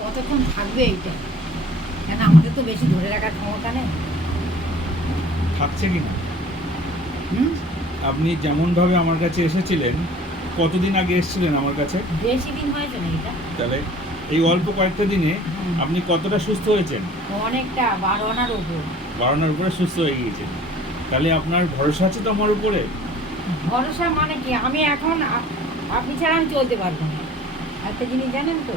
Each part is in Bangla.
কতক্ষণ থাকবে এইটা? কেন আমাদের তো বেশি ধরে রাখার ক্ষমতা নেই। থাকছে কি না? হুম, আপনি যেমনভাবে আমার কাছে এসেছিলেন, কতদিন আগে এসেছিলেন আমার কাছে? বেশি দিন হয়েছে না এটা। তাহলে এই অল্প কয়েকটা দিনে হুম, আপনি কতটা সুস্থ হয়েছেন? অনেকটা 12 আনার উপর। বাড়ানোর উপরে সুস্থ হয়ে গিয়েছেন। তাহলে আপনার ভরসা আছে তো আমার উপরে? ভরসা মানে কি, আমি এখন আপনি ছাড়া আমি চলতে পারবো না। একটা জিনিস জানেন তো,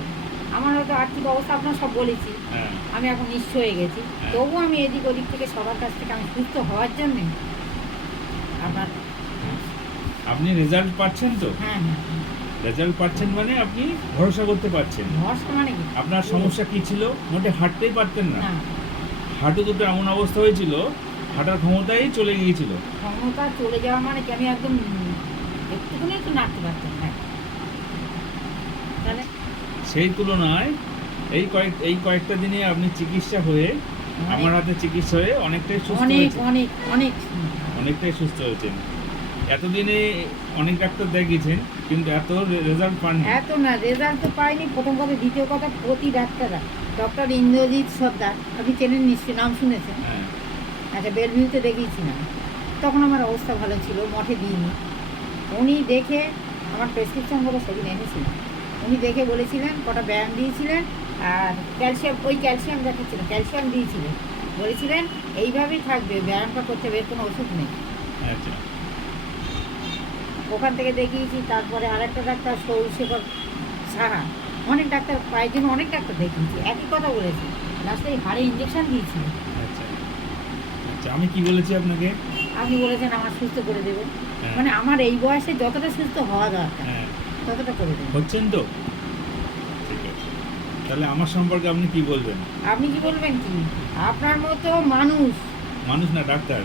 আমার হয়তো আর্থিক অবস্থা আপনার সব বলেছি, হ্যাঁ, আমি এখন নিঃস্ব হয়ে গেছি। হ্যাঁ। তবুও আমি এদিক ওদিক থেকে সবার কাছ থেকে আমি সুস্থ হওয়ার জন্যে আপনার আপনি রেজাল্ট পাচ্ছেন তো? হ্যাঁ হ্যাঁ হ্যাঁ। রেজাল্ট পাচ্ছেন মানে আপনি ভরসা করতে পারছেন। ভরসা মানে কি? আপনার সমস্যা কি ছিল? মোটে হাঁটতেই পারতেন না। না, হাঁটু দুটো এমন অবস্থা হয়েছিল, হাঁটার ক্ষমতাই চলে গিয়েছিল। ক্ষমতা চলে যাওয়া মানে কি, আমি একদম একটুখানি একটু নাড়তে পারতাম না। তাহলে সেই তুলনায় এই কয়েকটা দিনে আপনি চিকিৎসা হয়ে, আমার হাতে চিকিৎসা হয়ে অনেকটাই সুস্থ অনেক হয়েছেন। অনেক অনেক অনেকটাই সুস্থ হয়েছেন। এতদিনে অনেক ডাক্তার দেখিয়েছেন, কিন্তু এত রেজাল্ট পাননি। এত না, রেজাল্ট তো পাইনি প্রথম কথা। দ্বিতীয় কথা, প্রতি ডাক্তাররা, ডক্টর ইন্দ্রজিৎ সর্দার, আপনি চেনেন নিশ্চয়ই, নাম শুনেছেন। হ্যাঁ, আচ্ছা, বেলভিউতে দেখিয়েছিলাম, তখন আমার অবস্থা ভালো ছিল, মঠে দিইনি। উনি দেখে আমার প্রেসক্রিপশনগুলো সেদিন এনেছিলেন। উনি দেখে বলেছিলেন, কটা ব্যায়াম দিয়েছিলেন, আর ক্যালসিয়াম, ওই ক্যালসিয়াম দেখাচ্ছিল, ক্যালসিয়াম দিয়েছিলেন। বলেছিলেন এইভাবেই থাকবে, ব্যায়ামটা করতে হবে, এর কোনো ওষুধ নেই। আচ্ছা। ওখান থেকে দেখিয়েছি। তারপরে আরেকটা ডাক্তার সৌরশেখর সাহা, অনেক ডাক্তার, পায়ের জন্য অনেক ডাক্তার দেখিয়েছি, একই কথা বলেছি। লাস্টে হাড়ে ইঞ্জেকশন দিয়েছিল। আচ্ছা, আচ্ছা। আমি কি বলেছি আপনাকে? আপনি বলেছেন আমার সুস্থ করে দেবে, হ্যাঁ, মানে আমার এই বয়সে যতটা সুস্থ হওয়া দরকার হ্যাঁ। ততটা করে দেবে। হচ্ছেন তো? ঠিক আছে। তাহলে আমার সম্পর্কে আপনি কি বলবেন? আপনি কি বলবেন কি, আপনার মতো মানুষ, মানুষ না ডাক্তার?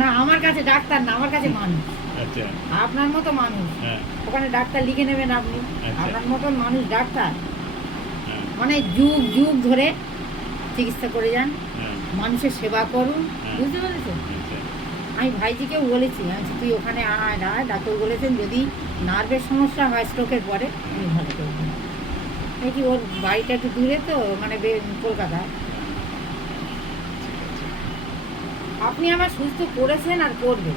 না আমার কাছে ডাক্তার না, আমার কাছে মানুষ, আচ্ছা, আপনার মতো মানুষ। হ্যাঁ, ওখানে ডাক্তার লিখে নেবেন আপনি, আচ্ছা। আপনার মতন মানুষ ডাক্তার, হ্যাঁ, মানে যুগ যুগ ধরে চিকিৎসা করে যান, হ্যাঁ, মানুষের সেবা করুন। হ্যাঁ। বুঝতে পেরেছেন? আচ্ছা, আমি ভাইজিকেও বলেছি, আমি বলছি, তুই ওখানে আয় না, ডাক্তার বলেছেন যদি নার্ভের সমস্যা হয় স্ট্রোকের পরে উনি ভালো করবেন। এই কি, ওর বাড়িটা একটু দূরে তো, মানে কলকাতা। ঠিক আছে। আপনি আমার সুস্থ করেছেন আর করবেন।